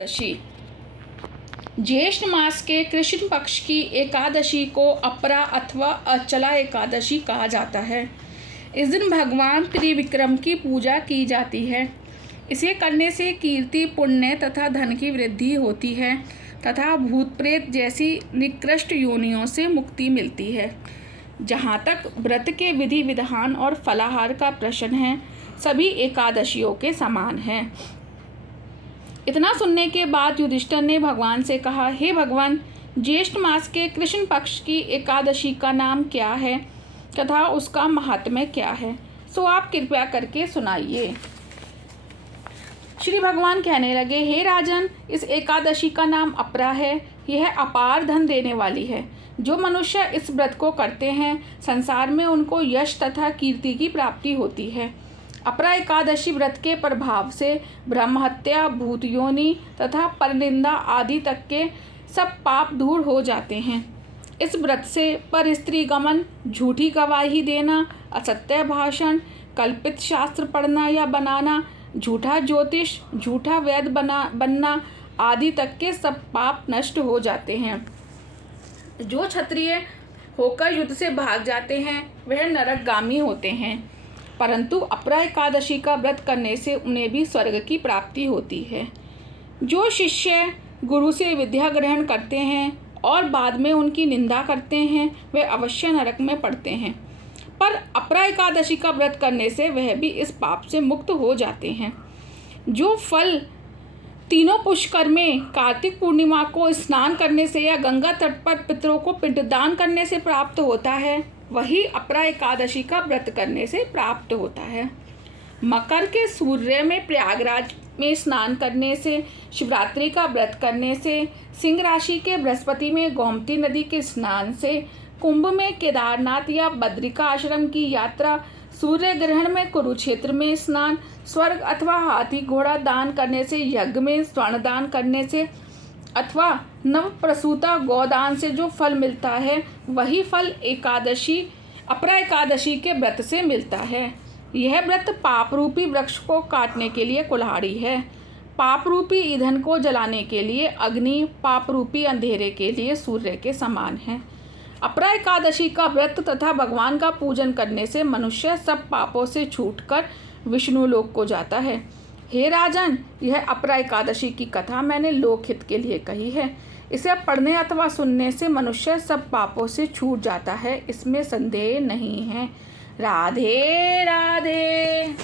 एकादशी। ज्येष्ठ मास के कृष्ण पक्ष की एकादशी को अपरा अथवा अचला एकादशी कहा जाता है। इस दिन भगवान त्रिविक्रम की पूजा की जाती है। इसे करने से कीर्ति, पुण्य तथा धन की वृद्धि होती है तथा भूत प्रेत जैसी निकृष्ट योनियों से मुक्ति मिलती है। जहाँ तक व्रत के विधि विधान और फलाहार का प्रश्न है, सभी एकादशियों के समान हैं। इतना सुनने के बाद युधिष्ठिर ने भगवान से कहा, हे भगवान, ज्येष्ठ मास के कृष्ण पक्ष की एकादशी का नाम क्या है तथा उसका महात्म्य क्या है, सो आप कृपया करके सुनाइए। श्री भगवान कहने लगे, हे राजन, इस एकादशी का नाम अपरा है। यह अपार धन देने वाली है। जो मनुष्य इस व्रत को करते हैं, संसार में उनको यश तथा कीर्ति की प्राप्ति होती है। अपरा एकादशी व्रत के प्रभाव से ब्रह्महत्या, भूत योनि तथा परनिंदा आदि तक के सब पाप दूर हो जाते हैं। इस व्रत से पर स्त्री गमन, झूठी गवाही देना, असत्य भाषण, कल्पित शास्त्र पढ़ना या बनाना, झूठा ज्योतिष, झूठा वैद्य बनना आदि तक के सब पाप नष्ट हो जाते हैं। जो क्षत्रिय होकर युद्ध से भाग जाते हैं, वह नरकगामी होते हैं, परंतु अपरा एकादशी का व्रत करने से उन्हें भी स्वर्ग की प्राप्ति होती है। जो शिष्य गुरु से विद्या ग्रहण करते हैं और बाद में उनकी निंदा करते हैं, वे अवश्य नरक में पड़ते हैं, पर अपरा एकादशी का व्रत करने से वह भी इस पाप से मुक्त हो जाते हैं। जो फल तीनों पुष्कर में कार्तिक पूर्णिमा को स्नान करने से या गंगा तट पर पितरों को पिंडदान करने से प्राप्त होता है, वही अपरा एकादशी का व्रत करने से प्राप्त होता है। मकर के सूर्य में प्रयागराज में स्नान करने से, शिवरात्रि का व्रत करने से, सिंह राशि के बृहस्पति में गोमती नदी के स्नान से, कुंभ में केदारनाथ या बद्रिका आश्रम की यात्रा, सूर्य ग्रहण में कुरुक्षेत्र में स्नान, स्वर्ग अथवा हाथी घोड़ा दान करने से, यज्ञ में स्वर्ण दान करने से अथवा नव प्रसूता गोदान से जो फल मिलता है, वही फल अपरा एकादशी के व्रत से मिलता है। यह व्रत पाप रूपी वृक्ष को काटने के लिए कुल्हाड़ी है, पाप रूपी ईंधन को जलाने के लिए अग्नि, पाप रूपी अंधेरे के लिए सूर्य के समान है। अपरा एकादशी का व्रत तथा भगवान का पूजन करने से मनुष्य सब पापों से छूटकर विष्णु लोक को जाता है। हे राजन, यह अपरा एकादशी की कथा मैंने लोकहित के लिए कही है। इसे पढ़ने अथवा सुनने से मनुष्य सब पापों से छूट जाता है, इसमें संदेह नहीं है। राधे राधे।